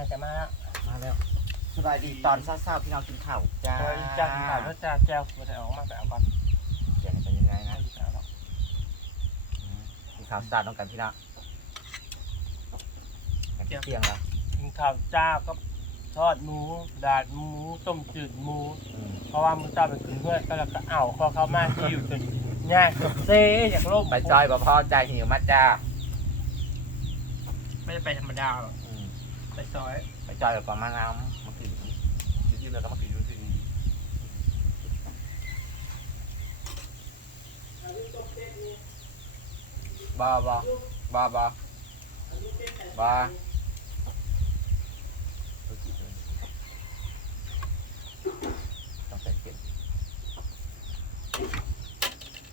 ม่จะมาแล้วมาแล้วสบายดีตอนเช้าๆพี่น้องกินข้าวจ้าสวัสดีจ้าข่าวแล้วจ้าแจ้วมาแต่ออกมาแบบก่อนเดี๋ยวจะยังไงให้นะดูข่าวหรอกกินข้าวสตาร์ทต้องกันพี่น้องกันเที่ยงแล้วกินข้าวจ้าก็ทอดหมูดาดหมูต้มจืดหมู อืมเพราะว่ามือเจ้าไปกินเพื่อนก็แล้วก็เอาพอเขามาที่อยู่จนง่ายกับเซ่อย่างล่มไปจอยบ่พอใจหิวมาจ้าไม่ได้ไปธรรมดาหรอกอืม ไปซอยไปจอยกับปลามาน้ำมากินยืดๆเลยก็มากินดูสิบ้าบ้าบ้าบ้าบ้าต้องใส่เก็บ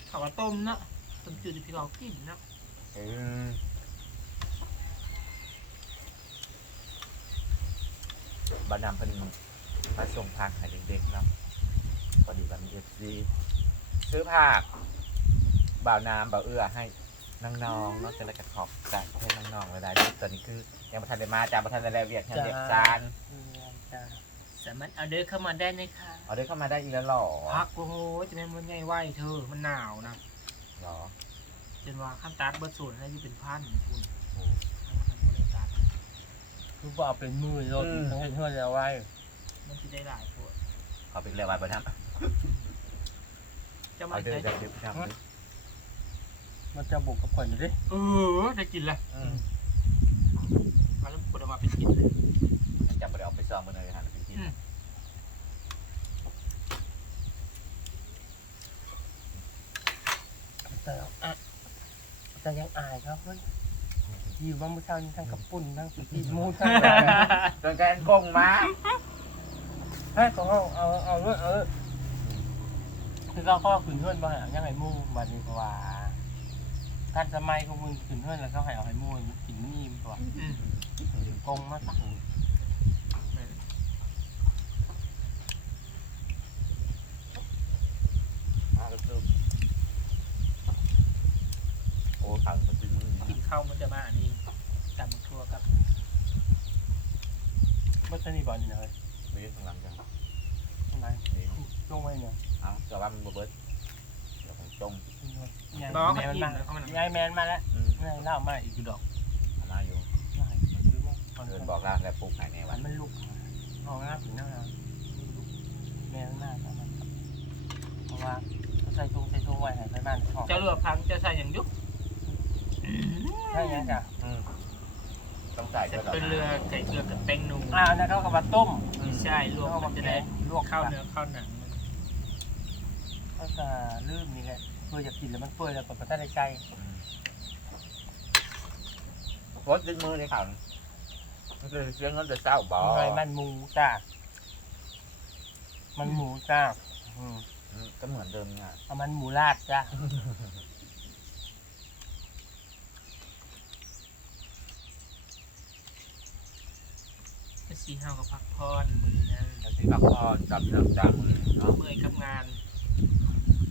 ข้าวต้มเนาะต้มจืดที่เรากินเนาะอืม บานำเป็นมาส่งผักให้เด็กๆเนาะพอดีแบบมีเอฟซีซื้อผักบ่าวน้ำบ่าวเอื้อให้น้องๆเนาะจะได้กระขอบแต่ให้น้องๆเวลาที่ตอนนี้คือ ยังประทันได้มาจ้าประทันได้แล้วเวียกแทนเด็กจานจ้าสามารถเอาเดินเข้ามาได้นะคะเอาเดินเข้ามาได้อีกแล้วเหรอพักโอ้โหจะแม่นมันใหญ่ไหวเธอมันหนาวนะเหรอจนว่าขั้นตัดเบิดสูตรให้อยู่เป็นพันคุณโอ้ คือว่าเอาเป็นมือรถต้องให้เท่าจะไว้ มันจะได้หลายคนเอาไปเรียกว่าประทันจะมาเอาเดินใช้จะเดินประทันมันจะบุกกับข่อยอยู่ดิเออได้กินเลยอืมมาแล้วปวดออกมาเป็นกินเลยจะไปเอาไปซ้อมมาเลยฮะเป็นที่อืมแต่อะแต่ยังอายครับเฮ้ย อยู่ว่ามื้อเช้านี้ทั้งกระปุ่นทั้งสุกี้มูทั้งอะไรจนแกนกงมาให้ของเอาเอาเอาด้วยเออคือเราก็ขึ้นเพื่อนบ่หายังไงมู่บัดนี้ว่าะว่าการสมัยของมึงขึ้นเพื่อนแล้วเขาให้เอาให้มู่กินมันอิ่มตัวอืมกงมาตั้ง มาก็คือโอ้ขังมันเป็นมือ กินข้าวมันจะมาอันนี้ตำบักทั่วกับ บ่จะนี่บ่นี่นะเฮ้ย ไม่ได้ทางหลังกัน ทำไม นี่ ลงไว้เนี่ย เอาแต่ว่ามันบ่เบิดเดี๋ยวผมจง ยาย น้อง แมเขานกินมาแล้วเขามันยายแมนมาแล้วอืมยายเล่ามาอีกดอกเอามาอยู่ยายมันซื้อมาตอนเดินบบออกกลาแล้วปลูกไหนในมัวันนมันลุกเอาหน้าถึงหน้าแมวหน้าทำมันเพราะว่าเขาใส่ทงใส่ทงไว้ให้ไปบ้านของเจ้าเรือพังจะใส่อย่างยุกใช่ยังจ้ะอืมต้องใส่จะด้วยหรอเป็นเรือไก่เกลือกับแป้งนูนอ่านะเขากับมาต้มไม่ใช่ลวกมันจะได้ลวกข้าวเนื้อข้าวหนังมันก็จะลืมนี่แหละ เพื่อจะกินแล้วมันเปื่อยแล้วก็ประทันใจรถดึงมือเลยค่ะมันคือเสียงเงินแต่เศร้าบ่อะไรมันหมูจ้ามันหมูจ้าอืมอืมก็เหมือนเดิมเนี่ยเอามันหมูราดจ้าก็สีห้าวกับพักพรมือนะแล้วที่พักผ่อนจับเชือกจับมือเอาเนาะเมื่อยกับงาน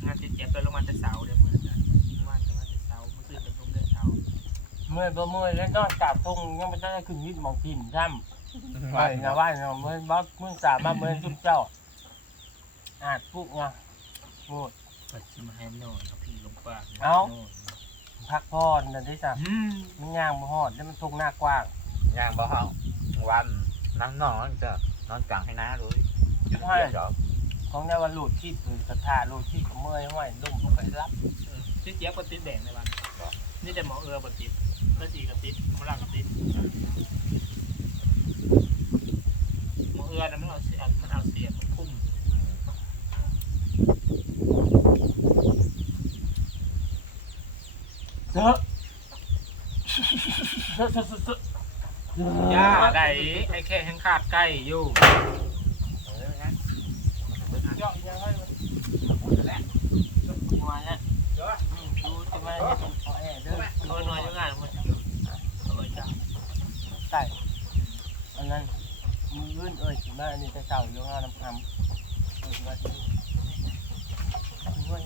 งานเจ็บๆไปลงมาแต่เสาเดี๋ยวมือนะวันแต่ว่าแต่เสาเมื่อคืนเป็นลงเดือนเสาเมื่อยบ่เมื่อยแล้วนอนกราบทงยังไม่ได้ขึ้นวิทย์มองทิมจ้ำไปนะว่าเนาะเมื่อยบ่เมื่อยสามมาเมื่อยสุดเจ้าอาจปุ๊กไงโอ้ยปัดชิมาให้โน่นกับพี่ลงปากเอ้าโน่นพักผ่อนนั่นได้จ้ะอืมมันย่างบ่ฮอดแล้วมันทงหน้ากว้างย่างบ่ห้องวันนั่งนอนจะนอนกลางให้น้าเลยเดี๋ยว ของแนวว่าโหลดที่ปืนกระทาโหลดที่เมื่อยห้อยลุ่มลงไปรับชื่อเจี๊ยบกับติ๊ดแดงในวันนี่แต่หมอเอือบติ๊ดก็สีกับติ๊ดมะลากับติ๊ดหมอเอือนะมันเอาเสียบมันเอาเสียบมันพุ่มเซอะเซอะเซอะเซอะเซอะย่าได้ไอ้แค่แห้งขาดใกล้อยู่เออนะ เจาะยังไงมันหัวแล้วดูจะมาเนี่ยต้องขอแอร์เด้อเออหน่อยยังไงมันเออจ้ะใส่อันนั้นมืออื่นเอ้ยสิมาอันนี้จะเจ้าอยู่งาน้ำคำเอ้ยว่าถึงว่า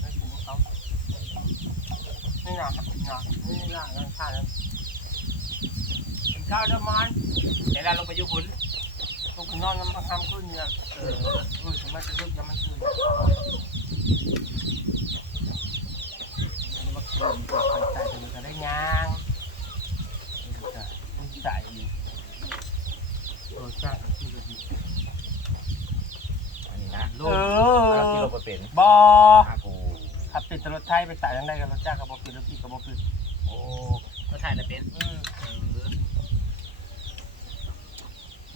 ไม่ถึงเขานี่หนาครับนี่หนานี่หนาการฆ่าแล้วเป็นชาวเดมอนเดี๋ยวเราลงไปยุบุญ ต้องไปนอนน้ำมันทำขึ้นเนี่ยเออออเออสมัยจะเลิกยังมันขึ้นมันขึ้นมันใจะมันจะได้ยางมันจะมันใจดีโอ้จ้างที่ก็ดีอันนี้นะเอเราอที่เราเป็นบออากูขับปิดรถไทยไปสายยังไงกับรถจ้างกับบอปิดรถพี่กับบอปิดโอ้ก็ถ่ายแต่เป็นอืมเออโอ้โหปวดเสื้อปวดใจแต่ขี่รถบอปิดจอดเพื่อนก่อนนะหลังบ้านง่ายก็คือใช่เลยนี่คือเทศกาลชื่อรถจ้างมื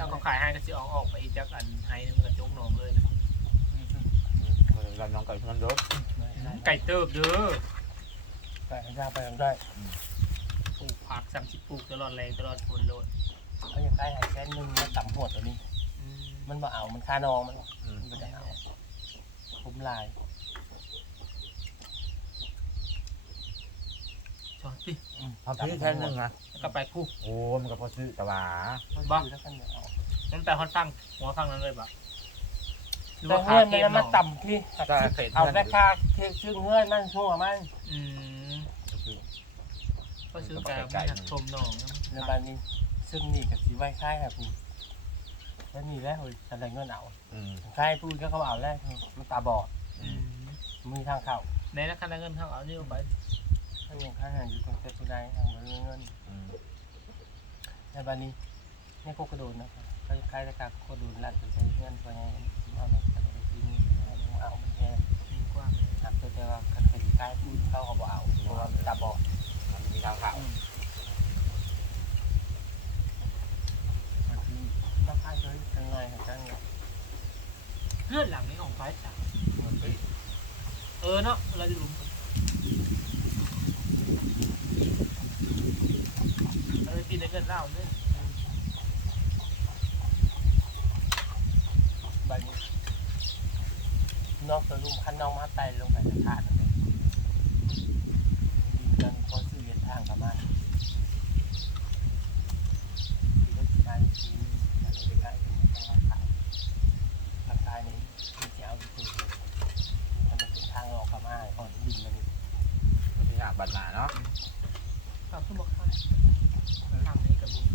ถ้ากเขาขายให้ก็จะออกออกไปอีกจากอันให้มันกระจกหนองเลยนะเราน้องไก่เงินเด้อไก่เติบเด้อไก่ย่างไปยังได้ปลูกผักสามสิบปลูกตลอดแรงตลอดฝนโลดเขาอยากได้หายแค่นึงมาต่ำหัวตัวนี้อืมมันมาเอา มันคานองมันอืมมันก็จะเอาผมลาย จอดสิทำพี่แค่นึงนะแล้วก็ไปพูกโอ้มันก็พอซื้อแต่ว่าบ้า แล้วกันเอามันไปฮอตฟังหัวฟังนั้นเลยปะหรือแต่ว่าเงื่ขาอนเกมันมหนมาองต่ำที่ก็เศษเอาเงินแต่ค่าเค้กชื่อเงื่อนมันชั่วมันอืมก็ซื้อไก่ไม่หักชมหนองนะในบ้านนี้ซึ่งนี่กับสีไว้ค่ายค่ะคุณแล้วนี่แล้วเฮ้ยอะไรเงื่อนเอาอืมค่ายพูดก็เขาเอาแล้วมันตาบอดอืม มีทางเข้าในนักการเงินเขาเอานี่ไป ถ้าอย่างข้างหันอยู่ตรงเซตุไดทางเงินเงินอืมในบ้านนี้นี่โคกระโดนนะครับคล้ายๆกับโคกระโดนลัดไปใช้เงินไปเอาหน่อยไปในที่นี้เอามันแค่มีกว้างเลยครับแต่ว่าคันคดีใกล้พูดเข้าเขาบอกเอาเพราะว่าตาบอดมันมีทางข่าวมันคือต้องค่ายช่วยยังไงครับจังเนี่ยเพื่อนหลังนี้ของไฟจ้ะเออเนาะเราจะรู้ เออปีนเงินเล่าเนี่ยบนี้นอกสรุมคันนองมาไตลงไปในถาดนั่นเองดีกันพอซื้อเย็นทางกับมาที่ได้ใช้ที่ได้ใช้ล้ๆเป็นจังหวัดขายทางใต้นี้ที่จะเอาที่สุดมันเป็นทางออกกลับมาก่อนบินมัน มันมีหาบัตรหนาเนาะ เขาขึ้นบอกเขาทำนี้กับมึง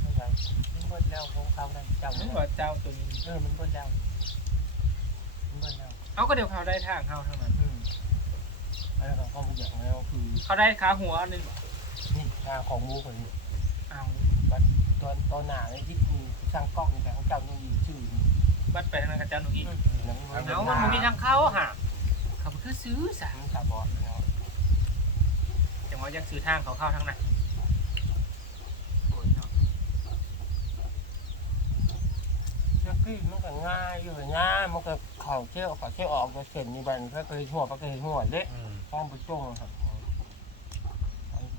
ไม่ใช่มันเบิดแล้วของเขานั่นเจ้า นั่ มัน น ว่าเจ้าตัวนี้ เออมันเบิดแล้วมันเบิดแล้ว เอาก็เดี๋ยวเขาได้ทางเขาทางนั้นอืมอันนั้นของมันอย่างแล้วคือเขาได้ขาหัวนึงนี่ทางของหมูคนนี้เอาตอนตอนหนาในที่มีสร้างกล้องนี่แต่ของเจ้านี่มีชื่อนี่บัดไปทางนั้นกับเจ้าหนุ่มอีกแล้วมันเอามันบ่มีทางเข้าหาเขาเพื่อซื้อสาทางตาบอดเนาะจังหวะอยากซื้อทางเขาเข้าทางไหนโอ้ยเนาะเจ้ากี้มันก็ง่ายอยู่ง่ายมันก็ เข่าเชี่ยวเข่าเชี่ยวออกก็เข็นมีบันก็เคยหัวก็เคยหัวเละอืมฟ้องไปจ้งครับ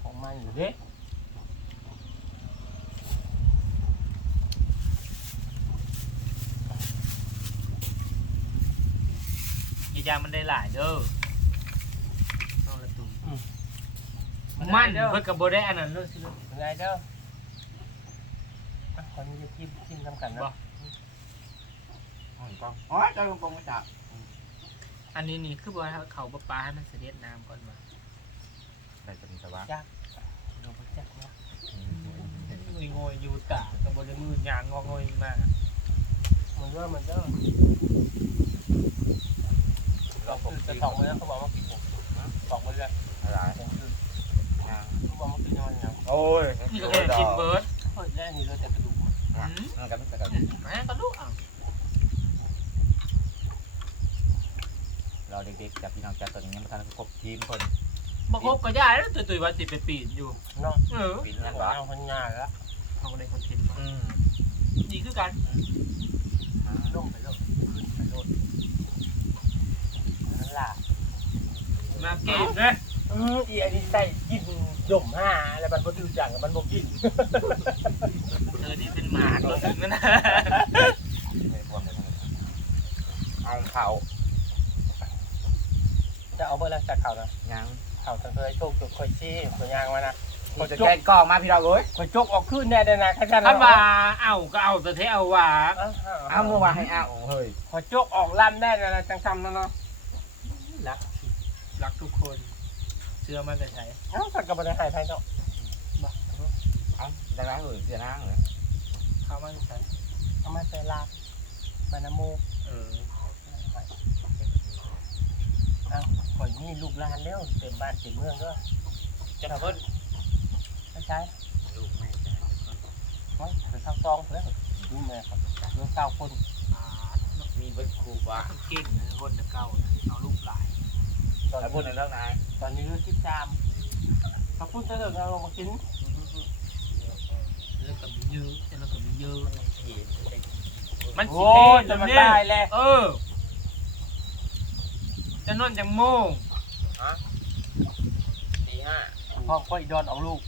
ของมันอยู่เละยายามันได้หลายเด้อเอาละตุ้มมันเพิ่นกับโบได้อันนั้นเลยสิเลยเป็นไงเด้อคนนี้จะจิ้มจิ้มทำกันนะ อืมก็อ๋อเจะลงกงไม่จับอันนี้นี่คือว่าเขาปลาปลาให้มันเสด็จน้ำก่อนมาได้จะมีแต่ว่าเราไปแจ็คเนาะอืมงอยงอยอยู่ตากับบริมือยางงองอยมากมันเริ่มมันเริ่มเราผมจะตีสองวันแล้วเขาบอกว่ากี่ผมสองวันแล้วอะไรผมคืองานเขาบอกว่าคือนอนอย่างโอ้ยนี่ก็แค่กินเบิร์ดเปิดแรกนี่เราจะกระดูกมันกันแต่กันแม่ก็ลูกอะ เราเด็กๆจากพี่น้องจากตอนนี้ยังไม่ทันครบทีมคนบางคบก็ย้ายแล้วตุยตุยวันสิไปปีนอยู่เนาะเออปีนงานั่นนวะเอาพันงานแล้วเขาก็ได้คอนเทนต์มาอืมดีคือกันลงไปโลดขึ้นไปโลดนั่นล่ะมาเก็บเลยเออืมอีอันนี้ใส่กินดมห้าอะไรมันบ่ดูจังมันบ่กินเธอนี่เป็นหมาตัวหนึงนะไม่พวงเลยเอาเขา จะเอาเบอร์แล้วจากเขานะยังเขาทางเคยโชคจุดคอยชี้คอยยางมานะเขาจะแกล้งกล้องมาพี่เราเอ้ยคอยจกออกขึ้นแน่เด้อนะข้าจ้าคันว่าเอาก็เอาแต่เทเอาว่าเอาเมื่อวานให้เอาเฮ้ยคอยจกออกลำแน่นะนะจังจำนะเนาะรักรักทุกคนเชื่อมันแต่ใช้เอ้าสักกับบันไดหายไปเนาะเอาได้ไหมเฮ้ยเสียนั่งเลยเข้ามันแต่ใช้เอามาใส่ลาบมาน้ำมูกเออ เอ้าข่อย นี่ลูกหลานแล้วเต็มบ้านเต็มเมืองก็จะเพิ่นไม่ใช่ลูกแม่จะเฮ้ยเดี๋ยวเข้าซองเพื่อนดูแม่ครับเรื่องเก้าคนอ่ามีเบิร์ดครูว่าเก่งนะคนจะเก่านะเอาลูกหลายตอนแล้วพูดนี้ในเรื่องไหนตอนนี้เรื่องที่จามพระพุทธเจ้าเราลงมากินเลิกกับมีเยอะจะเลิกกับมีเยอะมันสิโอ้ยเพจะศมาเนี่ยตายแล้วเออจะนอนจังโมง ตีห้าพ่อค่อยดอนเอาลูก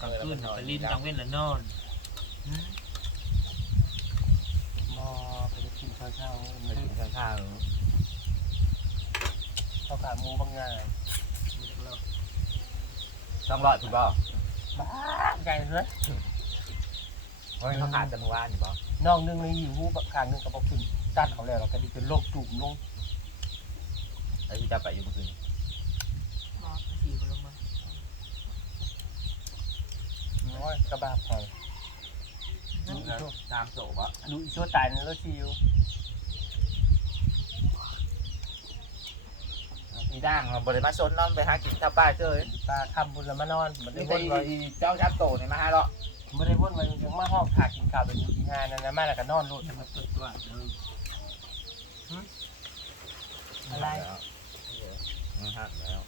กลางคืนไปลินกลางเว้นแล้วนอนหืมมอไปกินข้าวเช้าไปกินข้าวข้าวขาหมูบางอย่างต้องรอดถูกป่ะบ้าใหญ่เลยเฮ้ยเขาขาดจำนวนอยู่ป่ะน้องนึงเลยหิวบักขางนึงกับบอกกินจัดเขาแล้วเราก็ดีเป็นโรคจุ่มลงไอ้ที่จะไปอยู่เมื่อคืนมาขี่มาลงมาน้อยกระบาพอตามโจบอะดูอีโชตายในรถซิวมีด่างบริมาชนน้องไปหากินข้าวป้าเจ้ยปลาคำบุญละมานอนมันได้ไม่วนได้ไว้เจ้าชัดโตในมาหาหรอกไม่ได้วนไว้ยังมาห้องขากินข้าวเป็นอีหานั่นนะมาแล้วก็นอนโลดจะมาเปิดว่าเด้ออะไร นะฮะแล้ว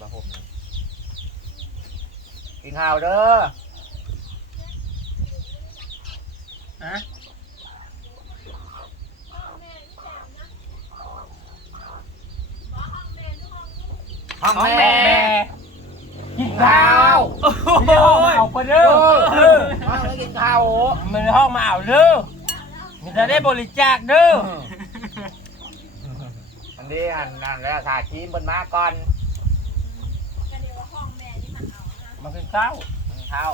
บ้าผมกินข้าวเด้อฮะห้องห้องแม่แม่กินข้าวโอ้ไม่ได้ห้องมาเอาไปเด้อห้องไม่กินข้าวมันห้องมาเอาเด้อมันจะได้บริจาคเด้ออั นี่อันนั้นแล้วถาทีมบนมาก่อนก็เดี๋ยวว่าห้องแม่นี่มันเอานะมากินข้าวกินข้าว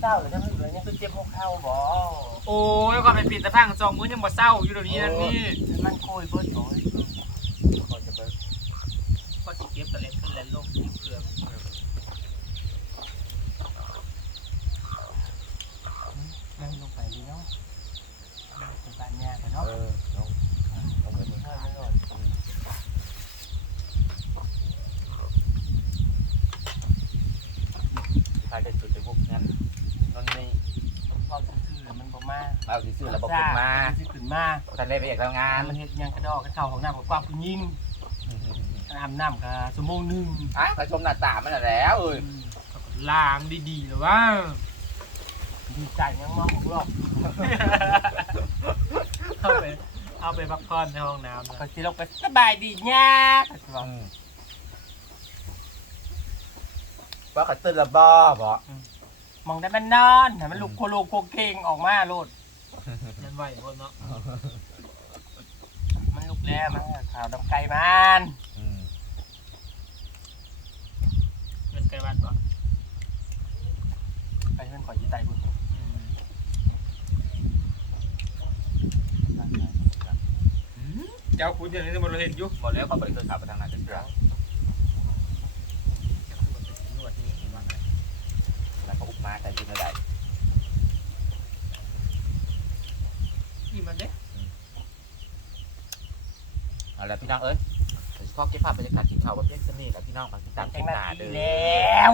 เศร้าเลยนะเพื่อนยังคือเจ็บหัวเข่าบ่โอ้ยก็ไปปิดตะพังจองมือยังบ่เศร้าอยู่เดี๋ยวนี้นั่นนี่มันคุยเบิดโอย คนจะเบิก ก็สิเก็บตะเล็ดขึ้นแล้วลงที่เกลือ นั่งลงไปนี่เนาะเป็นบ้านยากไปเนาะ เออลงลงไปกิน เอ ข้า อ ว ไม่รอด ถ่ายได้จุดในพวกนั้นนั่นนี่ พอซื่อๆแล้วมันบ่มา เอา สิซื้อแล้วบอกขึ้นมาสิขึ้นมาท่านได้ไปเอกแล้วงานมันเฮ็ดหยังกระดอกกระเข่าของน้ำกับกว้างผู้ยิงอาบน้ำกับชั่วโมงหนึงอ้าวไปชมหน้าตามันน่ะแล้วเอ้ยล้างดีๆหรือว่าดีใจยังมองรอบเอาไปเอาไปพักผ่อนในห้องน้ำก็นะสิลงไปสบายดียากก็สิว่าอืมว่าเขาตื่นและบ่บ่มองได้มันนอนให้มันลุกโคโลโคเก่งออกมาโลด ยันไหวคนเนาะมันลุกแล้วมันข่าวดำไก่มันอืมเป็นไกลบ้านปะไปเพื่อนขอยีไตบุญเจ้าคุณอย่างนี้มันเราเห็นอยู่หมดแล้วเขาไปเคยขับไปทางนั้นจะเชื่อแล้วก็อุกมาแต่ยินไม่ได้ นี่มันเด้ เอาละพี่น้องเอ้ยเดี๋ยวจะขอเก็บภาพบรรยากาศกินข้าวกับเพื่อนสนิทกับพี่น้องมาติดตามคจัลิงปนาหน้าทีเด้อแล้ว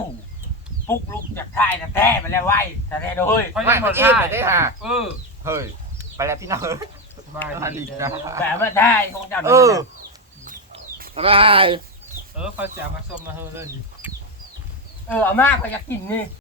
ปลุกลุกจากท่ายแต่แท้ไปแล้วไว้แต่แท้เลยเขาไม่ยังหมมาดเอ๊ะท่าไปได้ค่ะเออเฮ้ยไปแล้วพี่น้องเอ้ยสบายดีแบบว่าท่ายของเจ้าเออบ๊ายบายเออเขาจะมาส้มมาเฮอเลยเออเอามากก็อยากกินนี่